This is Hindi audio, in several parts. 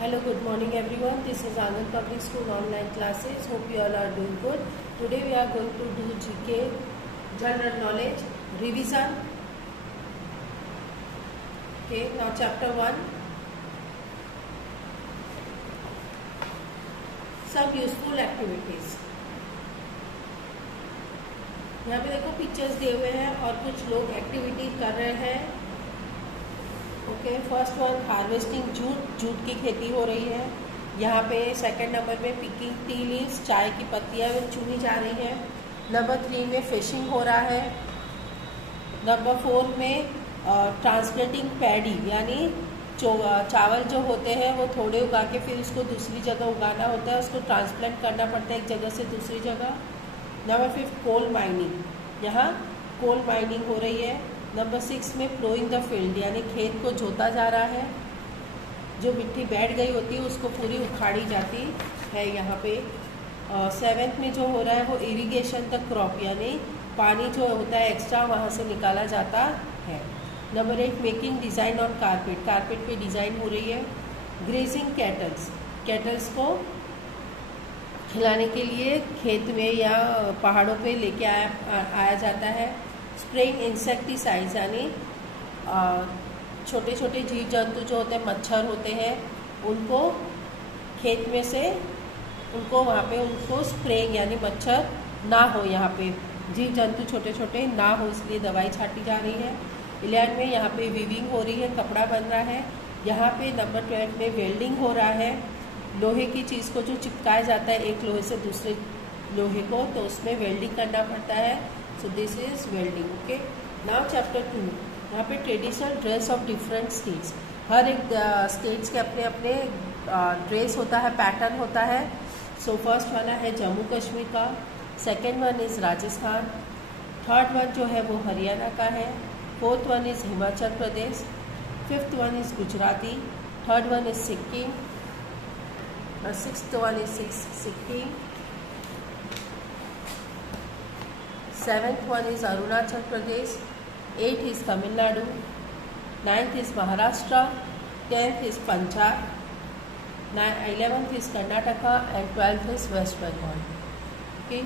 Hello, good morning everyone. This is Anand Public School online classes. Hope you all are doing good. Today we are going to do GK, general knowledge, revision. Okay, now chapter 1. Some useful activities. यहाँ पे देखो पिक्चर्स दिए हुए हैं और कुछ लोग एक्टिविटी कर रहे हैं. Okay, first one harvesting jute की खेती हो रही है. यहाँ पे सेकंड नंबर में पिकिंग टी लीव्स, चाय की पत्तियाँ चुनी जा रही हैं. नंबर 3 में फिशिंग हो रहा है. नंबर 4 में ट्रांसप्लांटिंग पैडी यानी चावल जो होते हैं वो थोड़े उगा के फिर उसको दूसरी जगह उगाना होता है, उसको ट्रांसप्लांट करना पड़ता है एक जगह से दूसरी जगह. नंबर 5 कोल माइनिंग, यहाँ कोल माइनिंग हो रही है. नंबर 6 में प्लोइंग द फील्ड यानी खेत को जोता जा रहा है. जो मिट्टी बैठ गई होती है उसको पूरी उखाड़ी जाती है यहाँ पे. 7th में जो हो रहा है वो इरिगेशन द क्रॉप यानी पानी जो होता है एक्स्ट्रा वहाँ से निकाला जाता है. Number 8 making design on carpet, carpet पे डिज़ाइन हो रही है. ग्रेजिंग कैटल्स को खिलाने के लिए खेत में या पहाड़ों पे लेके आया जाता है. स्प्रेइंग इंसेक्टिसाइड्स यानी छोटे छोटे जीव जंतु जो होते हैं, मच्छर होते हैं, उनको खेत में से उनको वहाँ पे उनको स्प्रेइंग यानी मच्छर ना हो, यहाँ पे जीव जंतु छोटे छोटे ना हो इसलिए दवाई छाटी जा रही है. 11 में यहाँ पे वीविंग हो रही है, कपड़ा बन रहा है. यहाँ पे नंबर 12 में वेल्डिंग हो रहा है. लोहे की चीज़ को जो चिपकाया जाता है एक लोहे से दूसरे लोहे को, तो उसमें वेल्डिंग करना पड़ता है. So this is welding. Okay, now chapter 2. यहाँ पे traditional dress of different states, हर एक स्टेट्स के अपने अपने ड्रेस होता है, पैटर्न होता है. सो फर्स्ट वाला है जम्मू कश्मीर का, second one is Rajasthan, third one जो है वो हरियाणा का है, fourth one is Himachal Pradesh, fifth one is Gujarati, third one is Sikkim, sixth one is Sikkim, seventh one is Arunachal Pradesh, 8th is Tamil Nadu, 9th is Maharashtra, 10th is Punjab, 11th is Karnataka and 12th is West Bengal. Okay,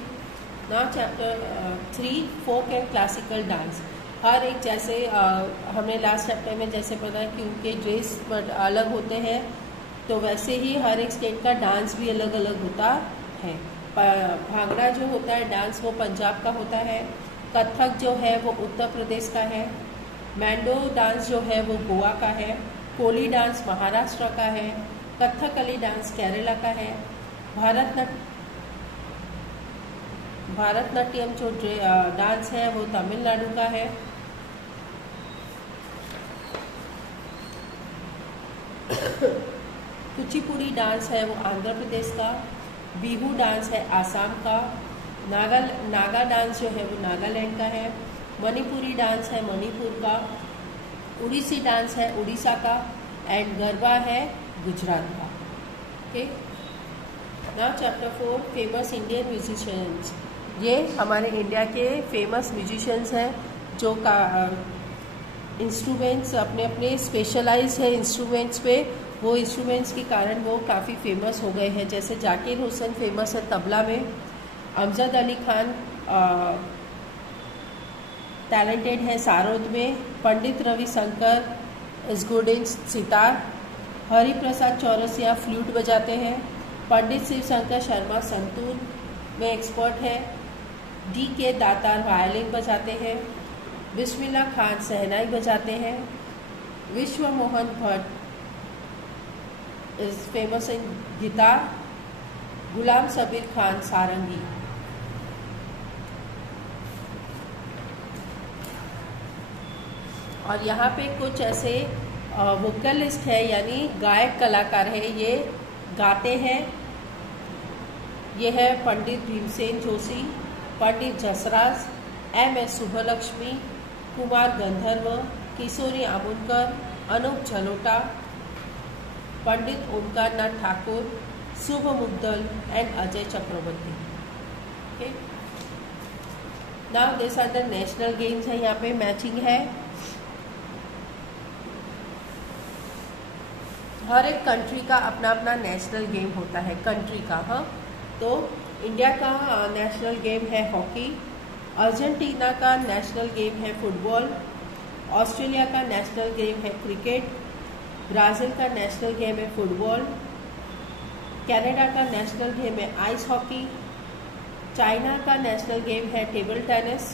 now chapter 3 folk and classical dance. हर एक जैसे हमने लास्ट चैप्टर में जैसे पढ़ा कि उनके ड्रेस अलग होते हैं, तो वैसे ही हर एक स्टेट का डांस भी अलग अलग होता है. भांगड़ा जो होता है डांस वो पंजाब का होता है. कथक जो है वो उत्तर प्रदेश का है. मैंडो डांस जो है वो गोवा का है. कोली डांस महाराष्ट्र का है. कथकली डांस केरला का है. भारतनाट्यम जो डांस है वो तमिलनाडु का है. कुचिपुड़ी डांस है वो आंध्र प्रदेश का. बिहू डांस है आसाम का. नागा डांस जो है वो नागालैंड का है. मणिपुरी डांस है मणिपुर का. उड़ीसी डांस है उड़ीसा का. एंड गरबा है गुजरात का. Okay, now chapter 4 famous Indian musicians. ये हमारे इंडिया के फेमस म्यूजिशियंस हैं जो का इंस्ट्रूमेंट्स अपने अपने स्पेशलाइज है इंस्ट्रूमेंट्स पे. वो इंस्ट्रूमेंट्स के कारण वो काफ़ी फेमस हो गए हैं. जैसे जाकिर हुसैन फेमस है तबला में. अमजद अली खान टैलेंटेड है सारोद में. Pandit Ravishankar is good in sitar. Hariprasad Chaurasia flute बजाते हैं. पंडित शिवशंकर शर्मा संतूर में एक्सपर्ट है. DK दातार वायलिन बजाते हैं. बिस्मिल्लाह खान शहनाई बजाते हैं. Vishwa Mohan Bhatt is famous in guitar. Ghulam Sabir Khan sarangi. और यहाँ पे कुछ ऐसे वोकलिस्ट है यानी गायक कलाकार है, ये गाते हैं. ये है Pandit Bhimsen Joshi, Pandit Jasraj, MS सुभलक्ष्मी, Kumar Gandharva, Kishori आमुनकर, Anoop झलोटा, Pandit Omkar Nath Thakur, Shubha Mudgal and Ajay Chakraborty. Okay, now this are the national games है. यहाँ पे मैचिंग है. हर एक कंट्री का अपना अपना नेशनल गेम होता है, कंट्री का। हाँ, तो इंडिया का नेशनल गेम है हॉकी, अर्जेंटीना का नेशनल गेम है फुटबॉल, ऑस्ट्रेलिया का नेशनल गेम है क्रिकेट, ब्राज़ील का नेशनल गेम है फुटबॉल, कनाडा का नेशनल गेम है आइस हॉकी, चाइना का नेशनल गेम है टेबल टेनिस,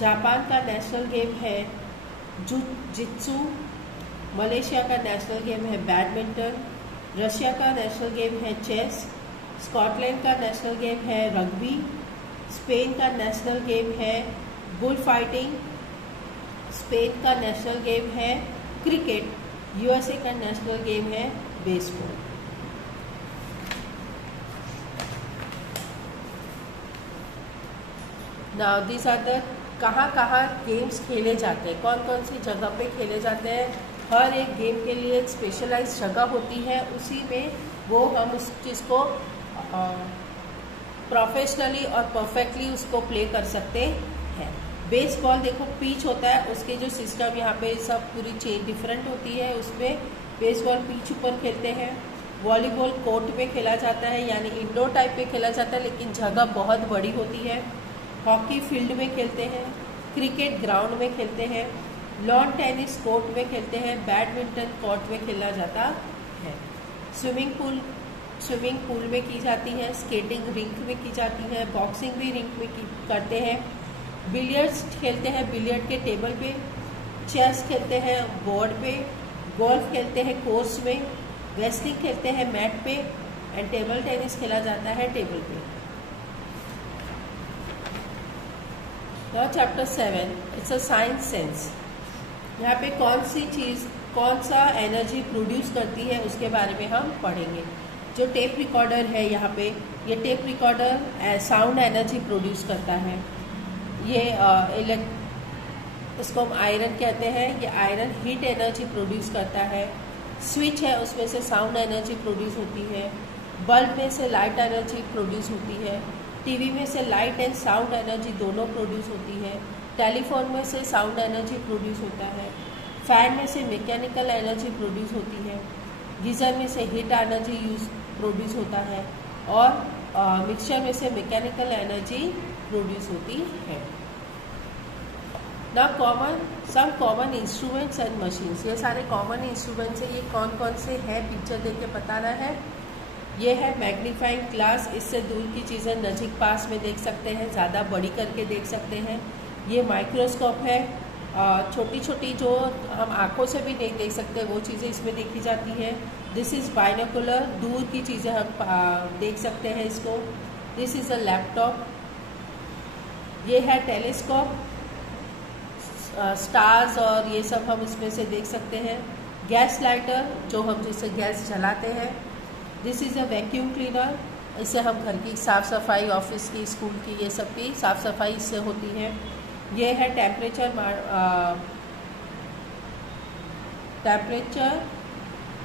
जापान का नेशनल गेम है जित्सु, मलेशिया का नेशनल गेम है बैडमिंटन, रशिया का नेशनल गेम है चेस, स्कॉटलैंड का नेशनल गेम है रग्बी, स्पेन का नेशनल गेम है बुल फाइटिंग, स्पेन का नेशनल गेम है क्रिकेट, यूएसए का नेशनल गेम है baseball. Now this are the कहाँ गेम्स खेले जाते हैं, कौन कौन सी जगह पे खेले जाते हैं। हर एक गेम के लिए एक स्पेशलाइज जगह होती है, उसी में वो हम उस चीज़ को प्रोफेशनली और परफेक्टली उसको प्ले कर सकते हैं। बेसबॉल देखो पिच होता है, उसके जो सिस्टम यहाँ पे सब पूरी चेंज डिफरेंट होती है, उसमें बेसबॉल पिच ऊपर खेलते हैं। वॉलीबॉल कोर्ट पे खेला जाता है, यानी इंडोर टाइप पे खेला जाता है, लेकिन जगह बहुत बड़ी होती है। हॉकी फील्ड में खेलते हैं, क्रिकेट ग्राउंड में खेलते हैं, लॉन टेनिस कोर्ट में खेलते हैं, बैडमिंटन कोर्ट में खेला जाता है। स्विमिंग पूल में की जाती है, स्केटिंग रिंक में की जाती है, बॉक्सिंग भी रिंक में करते हैं, बिलियर्ड्स खेलते हैं बिलियर्ड के टेबल पे, चेस खेलते हैं बोर्ड पे, गोल्फ खेलते हैं कोर्स में, रेसलिंग खेलते हैं मैट पे, एंड टेबल टेनिस खेला जाता है टेबल पे। Now chapter 7 it's a science sense. यहाँ पे कौन सी चीज़ कौन सा एनर्जी प्रोड्यूस करती है उसके बारे में हम पढ़ेंगे। जो टेप रिकॉर्डर है यहाँ पे, ये tape recorder sound energy produce करता है। ये इसको हम आयरन कहते हैं, ये आयरन हीट एनर्जी प्रोड्यूस करता है। स्विच है, उसमें से साउंड एनर्जी प्रोड्यूस होती है। बल्ब में से लाइट एनर्जी प्रोड्यूस होती है। टीवी में से लाइट एंड साउंड एनर्जी दोनों प्रोड्यूस होती है। टेलीफोन में से साउंड एनर्जी प्रोड्यूस होता है। फैन में से मैकेनिकल एनर्जी प्रोड्यूस होती है। गीज़र में से हीट एनर्जी प्रोड्यूस होता है, और मिक्सचर में से मैकेनिकल एनर्जी प्रोड्यूस होती है। Now some common instruments and machines. ये सारे कॉमन इंस्ट्रूमेंट्स हैं, ये कौन कौन से हैं पिक्चर देख के बताना है। ये है मैग्नीफाइंग ग्लास, इससे दूर की चीज़ें नज़दीक पास में देख सकते हैं, ज़्यादा बड़ी करके देख सकते हैं। ये माइक्रोस्कोप है, छोटी छोटी जो हम आँखों से भी नहीं देख सकते वो चीज़ें इसमें देखी जाती है। दिस इज़ बाइनोकुलर, दूर की चीज़ें हम देख सकते हैं इसको। This is a laptop. ये है टेलीस्कोप, स्टार्स और ये सब हम इसमें से देख सकते हैं। गैस लाइटर, जो हम जिससे गैस जलाते हैं। This is a vacuum cleaner, इससे हम घर की साफ़ सफाई, ऑफिस की, स्कूल की, ये सब की साफ़ सफाई इससे होती है। ये है टेम्परेचर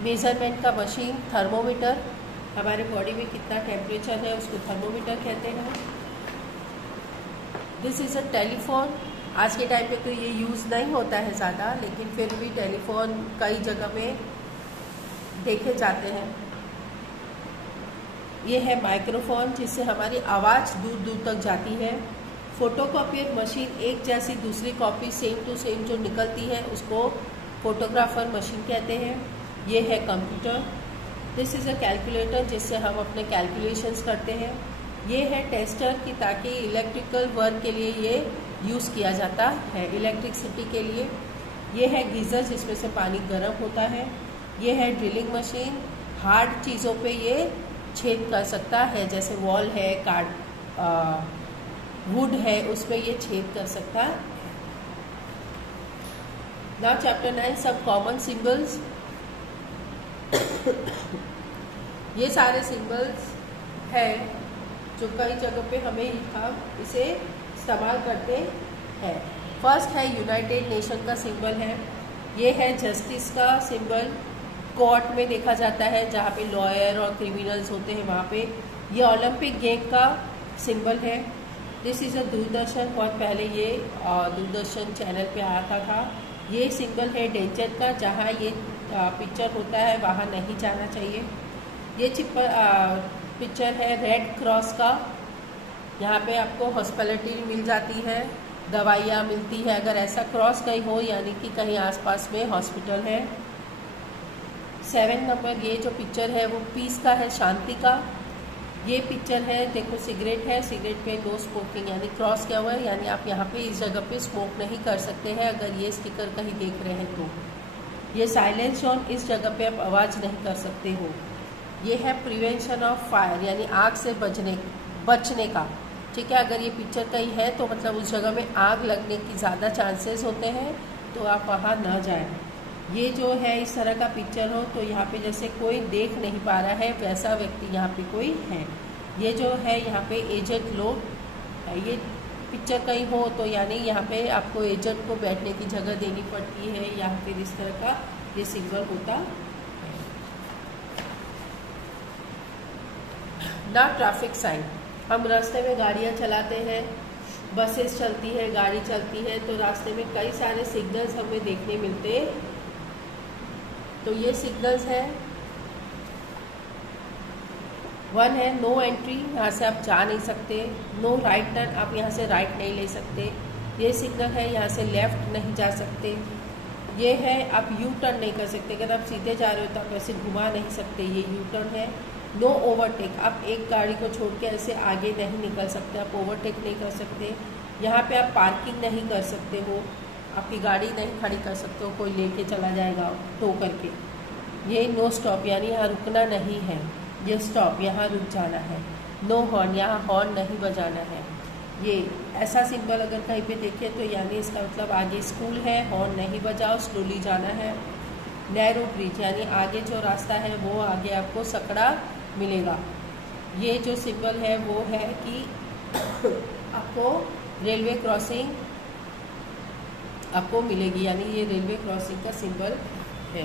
मेज़रमेंट का मशीन, थर्मोमीटर। हमारे बॉडी में कितना टेम्परेचर है उसको थर्मोमीटर कहते हैं। This is a telephone. आज के टाइम पे तो ये यूज़ नहीं होता है ज़्यादा, लेकिन फिर भी टेलीफोन कई जगह में देखे जाते हैं। ये है माइक्रोफोन, जिससे हमारी आवाज़ दूर दूर तक जाती है। फोटोकॉपियर मशीन, एक जैसी दूसरी कॉपी सेम टू सेम जो निकलती है उसको फोटोग्राफर मशीन कहते हैं। ये है computer. This is a calculator, जिससे हम अपने कैलकुलेशंस करते हैं। ये है टेस्टर की, ताकि इलेक्ट्रिकल वर्क के लिए ये यूज़ किया जाता है, इलेक्ट्रिसिटी के लिए। ये है गीज़र, जिसमें से पानी गर्म होता है। ये है ड्रिलिंग मशीन, हार्ड चीज़ों पे ये छेद कर सकता है, जैसे वॉल है, वुड है, उसमें ये छेद कर सकता है। नाउ चैप्टर 9 सब कॉमन सिंबल्स। ये सारे सिंबल्स हैं जो कई जगह पे हमें हम इसे इस्तेमाल करते हैं। फर्स्ट है यूनाइटेड नेशन का सिंबल है। ये है जस्टिस का सिंबल, कोर्ट में देखा जाता है जहाँ पे लॉयर और क्रिमिनल्स होते हैं वहाँ पे। ये ओलंपिक गेम का सिंबल है। दिस इज़ अ दूरदर्शन, बहुत पहले ये दूरदर्शन चैनल पे आता था। ये सिंबल है डेंजर का, जहाँ ये पिक्चर होता है वहाँ नहीं जाना चाहिए। ये पिक्चर है रेड क्रॉस का। यहाँ पे आपको हॉस्पिटलिटी मिल जाती है, दवाइयाँ मिलती है अगर ऐसा क्रॉस कहीं हो, यानी कि कहीं आसपास में हॉस्पिटल है। 7 नंबर ये जो पिक्चर है वो पीस का है, शांति का। ये पिक्चर है, देखो सिगरेट है, सिगरेट पे नो स्मोकिंग यानी क्रॉस किया हुआ है, यानी आप यहाँ पे इस जगह पे स्मोक नहीं कर सकते हैं अगर ये स्टिकर कहीं देख रहे हैं तो। ये साइलेंस जोन, इस जगह पे आप आवाज़ नहीं कर सकते हो। ये है प्रिवेंशन ऑफ फायर यानी आग से बचने का, ठीक है। अगर ये पिक्चर कहीं है तो मतलब उस जगह में आग लगने की ज़्यादा चांसेस होते हैं, तो आप वहाँ ना जाएं। ये जो है इस तरह का पिक्चर हो तो यहाँ पे जैसे कोई देख नहीं पा रहा है वैसा व्यक्ति यहाँ पे कोई है। ये जो है यहाँ पे एजेड लोग, ये पिक्चर कहीं हो तो यानी यहाँ पे आपको एजेड को बैठने की जगह देनी पड़ती है, यहाँ पे इस तरह का ये सिंबल होता है। ना ट्रैफिक साइन, हम रास्ते में गाड़ियाँ चलाते हैं, बसेस चलती है, गाड़ी चलती है, तो रास्ते में कई सारे सिग्नल्स हमें देखने मिलते हैं। तो ये सिग्नल्स है, 1 है नो एंट्री, यहाँ से आप जा नहीं सकते। नो राइट टर्न, आप यहाँ से राइट नहीं ले सकते। ये सिग्नल है, यहाँ से लेफ्ट नहीं जा सकते। ये है आप यू टर्न नहीं कर सकते, अगर आप सीधे जा रहे हो तो आप ऐसे घुमा नहीं सकते, ये यू टर्न है। नो ओवरटेक, आप एक गाड़ी को छोड़ के ऐसे आगे नहीं निकल सकते, आप ओवरटेक नहीं कर सकते। यहाँ पे आप पार्किंग नहीं कर सकते हो, आपकी गाड़ी नहीं खड़ी कर सकते हो, कोई लेके चला जाएगा टो करके। ये नो स्टॉप यानी यहाँ रुकना नहीं है, ये स्टॉप यहाँ रुक जाना है। नो हॉर्न, यहाँ हॉर्न नहीं बजाना है। ये ऐसा सिंबल अगर कहीं पे देखे तो यानी इसका मतलब आगे स्कूल है, हॉर्न नहीं बजाओ, स्लोली जाना है। नैरो ब्रिज यानी आगे जो रास्ता है वो आगे आपको सकड़ा मिलेगा। ये जो सिंबल है वो है कि आपको रेलवे क्रॉसिंग आपको मिलेगी, यानी ये रेलवे क्रॉसिंग का सिंबल है।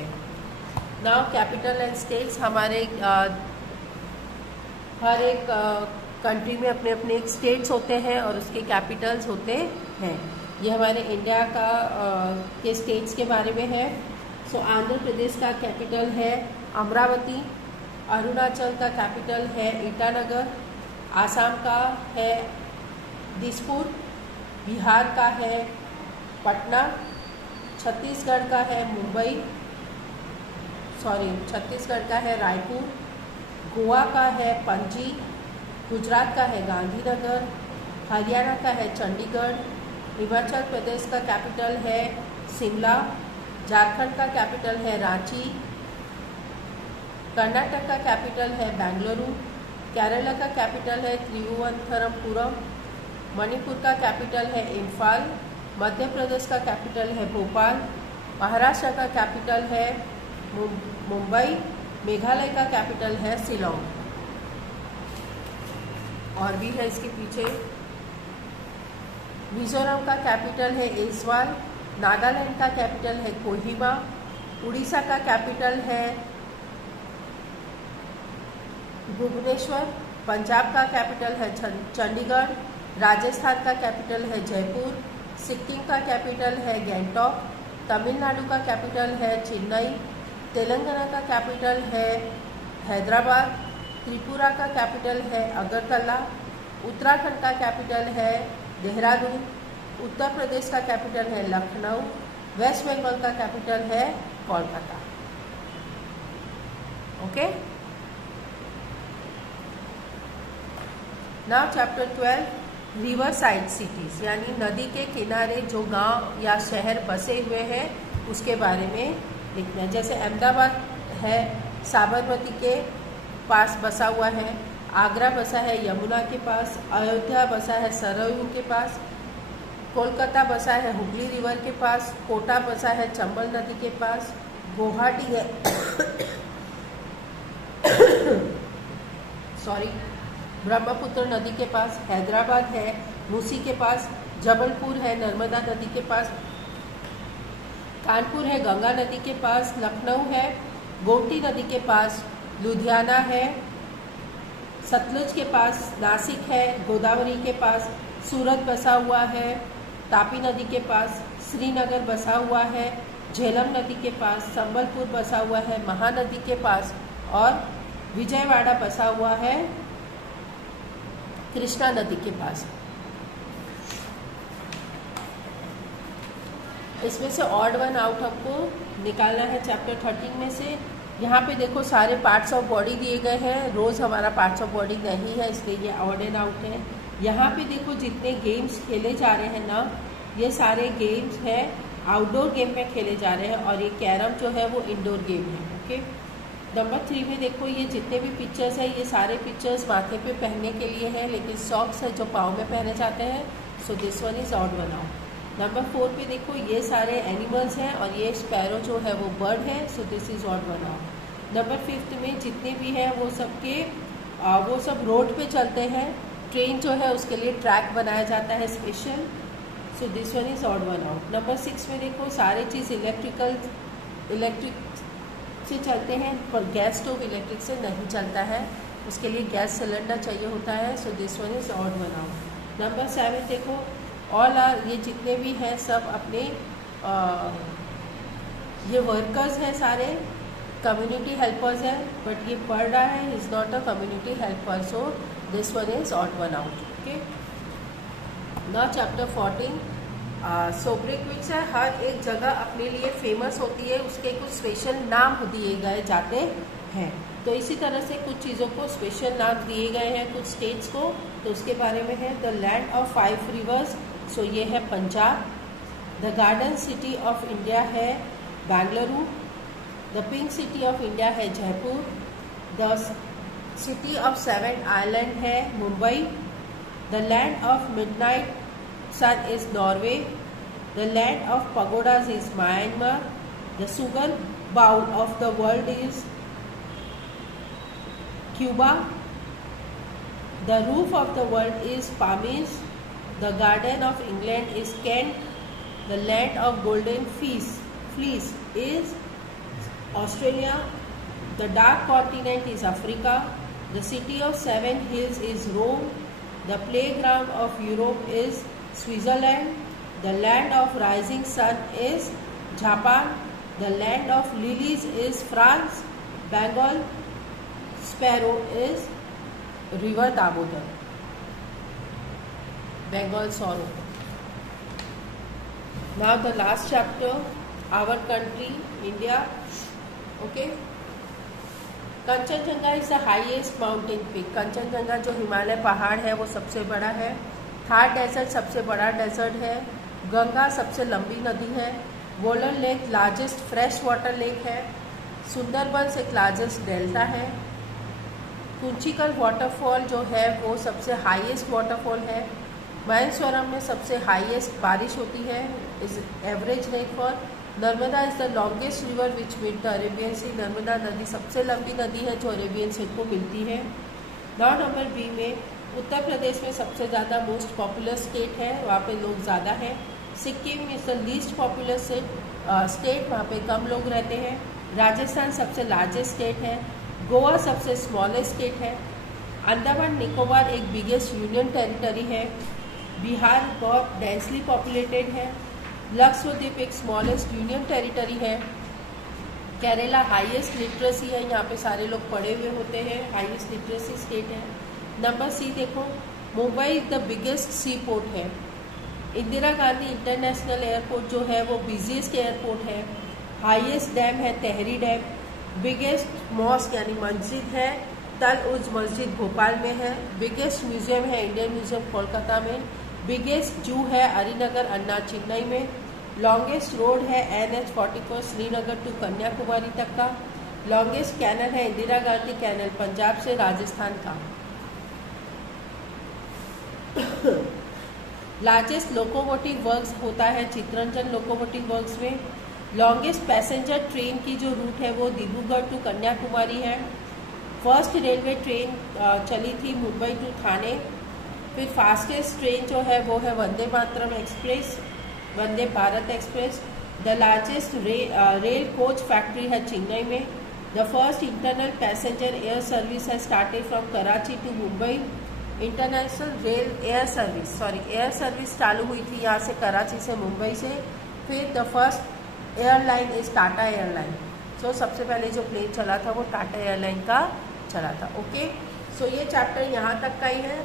नाउ कैपिटल एंड स्टेट्स, हमारे हर एक कंट्री में अपने अपने एक स्टेट्स होते हैं और उसके कैपिटल्स होते हैं। ये हमारे इंडिया का के स्टेट्स के बारे में है। सो आंध्र प्रदेश का कैपिटल है अमरावती, अरुणाचल का कैपिटल है ईटानगर, आसाम का है दिसपुर, बिहार का है पटना, छत्तीसगढ़ का है छत्तीसगढ़ का है रायपुर, गोवा का है पणजी, गुजरात का है गांधीनगर, हरियाणा का है चंडीगढ़, हिमाचल प्रदेश का कैपिटल है शिमला, झारखंड का कैपिटल है रांची, कर्नाटक का कैपिटल है बेंगलुरु, केरला का कैपिटल है त्रिवुवंतपुरम, मणिपुर का कैपिटल है इम्फाल, मध्य प्रदेश का कैपिटल है भोपाल, महाराष्ट्र का कैपिटल है मुंबई, मेघालय का कैपिटल है शिलोंग। और भी है इसके पीछे। मिजोरम का कैपिटल है ऐजवाल, नागालैंड का कैपिटल है कोहिमा, उड़ीसा का कैपिटल है भुवनेश्वर, पंजाब का कैपिटल है चंडीगढ़, राजस्थान का कैपिटल है जयपुर, सिक्किम का कैपिटल है गैंगटॉक, तमिलनाडु का कैपिटल है चेन्नई, तेलंगाना का कैपिटल है हैदराबाद, त्रिपुरा का कैपिटल है अगरतला, उत्तराखंड का कैपिटल है देहरादून, उत्तर प्रदेश का कैपिटल है लखनऊ, वेस्ट बंगाल का कैपिटल है Kolkata. Okay, now chapter 12 river side cities यानी नदी के किनारे जो गांव या शहर बसे हुए हैं उसके बारे में लिखना है। जैसे अहमदाबाद है साबरमती के पास बसा हुआ है, आगरा बसा है यमुना के पास, अयोध्या बसा है सरयू के पास, कोलकाता बसा है हुगली रिवर के पास, कोटा बसा है चंबल नदी के पास, गुवाहाटी है ब्रह्मपुत्र नदी के पास, हैदराबाद है मूसी के पास, जबलपुर है नर्मदा नदी के पास, कानपुर है गंगा नदी के पास, लखनऊ है गोमती नदी के पास, लुधियाना है सतलुज के पास, नासिक है गोदावरी के पास, सूरत बसा हुआ है तापी नदी के पास, श्रीनगर बसा हुआ है झेलम नदी के पास, संबलपुर बसा हुआ है महानदी के पास, और विजयवाड़ा बसा हुआ है कृष्णा नदी के पास। इसमें से ऑड वन आउट हमको निकालना है चैप्टर 13 में से। यहाँ पे देखो सारे पार्ट्स ऑफ बॉडी दिए गए हैं, रोज़ हमारा पार्ट्स ऑफ बॉडी नहीं है इसलिए ये ऑड एंड आउट है। यहाँ पे देखो जितने गेम्स खेले जा रहे हैं ना, ये सारे गेम्स हैं आउटडोर गेम में खेले जा रहे हैं, और ये कैरम जो है वो इंडोर गेम है। ओके, नंबर 3 में देखो ये जितने भी पिक्चर्स हैं ये सारे पिक्चर्स माथे पे पहनने के लिए हैं, लेकिन सॉक्स है जो पाँव में पहने जाते हैं, so this one is odd one out. Number 4 पे देखो ये सारे एनिमल्स हैं और ये स्पैरो जो है वो बर्ड है, so this is odd one out. Number 5 में जितने भी हैं वो सब रोड पे चलते हैं, ट्रेन जो है उसके लिए ट्रैक बनाया जाता है special, so this one is odd one out. Number 6 में देखो सारे चीज़ इलेक्ट्रिक से चलते हैं, पर गैस स्टोव इलेक्ट्रिक से नहीं चलता है, उसके लिए गैस सिलेंडर चाहिए होता है, so this one is odd one out. Number 7 देखो ऑल आर, ये जितने भी हैं सब अपने ये वर्कर्स हैं, सारे कम्युनिटी हेल्पर्स हैं, बट ये पढ़ रहा है is not a community helper, so this one is odd one out. Okay, now chapter 14। सोब्रिक विच है, हर एक जगह अपने लिए फेमस होती है, उसके कुछ स्पेशल नाम दिए गए जाते हैं, तो इसी तरह से कुछ चीज़ों को स्पेशल नाम दिए गए हैं कुछ स्टेट्स को, तो उसके बारे में है the land of 5 rivers, so ये है Punjab. The garden city of India है Bengaluru. The pink city of India है Jaipur. The city of 7 island है Mumbai. The land of midnight sun is Norway. The land of pagodas is Myanmar. The sugar bowl of the world is Cuba. The roof of the world is Pamis. The garden of England is Kent. The land of golden fleece is Australia. The dark continent is Africa. The city of 7 hills is Rome. The playground of Europe is Switzerland. The land of rising sun is Japan. The land of lilies is France. Bengal sparrow is river Damodar, Bengal sorrow. Now the last chapter, our country India. Okay, Kanchenjunga is the highest mountain peak. Kanchenjunga जो हिमालय पहाड़ है वो सबसे बड़ा है। थार डेजर्ट सबसे बड़ा डेजर्ट है। गंगा सबसे लंबी नदी है। Woollen lake largest fresh water lake है। सुंदरबंस एक लार्जेस्ट डेल्टा है। कुंचिकल वाटरफॉल जो है वो सबसे हाईएस्ट वाटरफॉल है। महेश्वरम में सबसे हाईएस्ट बारिश होती है, is average rainfall. Narmada is the longest river which meet the Arabian sea. Narmada नदी सबसे लंबी नदी है जो अरेबियन सी को मिलती है। नाउ नंबर बी में उत्तर प्रदेश में सबसे ज़्यादा मोस्ट पॉपुलर स्टेट है, वहाँ पे लोग ज़्यादा हैं। Sikkim is the least popular state, वहाँ पे कम लोग रहते हैं। राजस्थान सबसे लार्जेस्ट स्टेट है। गोवा सबसे स्मॉलेस्ट स्टेट है। अंडमान निकोबार एक बिगेस्ट यूनियन टेरिटरी है। बिहार बहुत डेंसली पॉपुलेटेड है। लक्षद्वीप एक स्मॉलेस्ट यूनियन टेरिटरी है। केरला हाईएस्ट लिटरेसी है, यहाँ पे सारे लोग पढ़े हुए होते हैं, हाईएस्ट लिटरेसी स्टेट है। नंबर सी देखो, Mumbai the biggest sea port है। इंदिरा गांधी इंटरनेशनल एयरपोर्ट जो है वो बिजीएस्ट एयरपोर्ट है। हाईएस्ट डैम है तेहरी डैम। बिगेस्ट मॉस्क यानी मस्जिद है तल उज मस्जिद भोपाल में है। बिगेस्ट म्यूजियम है इंडियन म्यूजियम कोलकाता में। बिगेस्ट जू है अरीनगर अन्ना चेन्नई में। लॉन्गेस्ट रोड है NH-44 श्रीनगर टू कन्याकुमारी तक का। लॉन्गेस्ट कैनल है इंदिरा गांधी कैनल पंजाब से राजस्थान का। लार्जेस्ट लोकोमोटिव वर्क्स होता है चित्तरंजन लोकोमोटिव वर्क्स में। लॉन्गेस्ट पैसेंजर ट्रेन की जो रूट है वो डिब्रूगढ़ टू कन्याकुमारी है। फर्स्ट रेलवे ट्रेन चली थी मुंबई टू थाने। फिर फास्टेस्ट ट्रेन जो है वो है Vande Mataram express, Vande Bharat express. The largest rail coach factory है चेन्नई में। The first internal passenger air service है started from Karachi to Mumbai. International rail air service चालू हुई थी यहाँ से कराची से मुंबई से। फिर the first airline is Tata airline. So सबसे पहले जो प्लेन चला था वो टाटा एयरलाइन का चला था। ओके, सो ये चैप्टर यहाँ तक का ही है।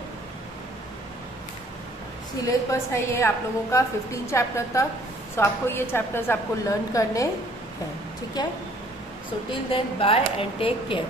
सिलेबस है ये आप लोगों का 15 चैप्टर तक। सो आपको ये चैप्टर्स आपको लर्न करने हैं, ठीक है। So till then bye and take care.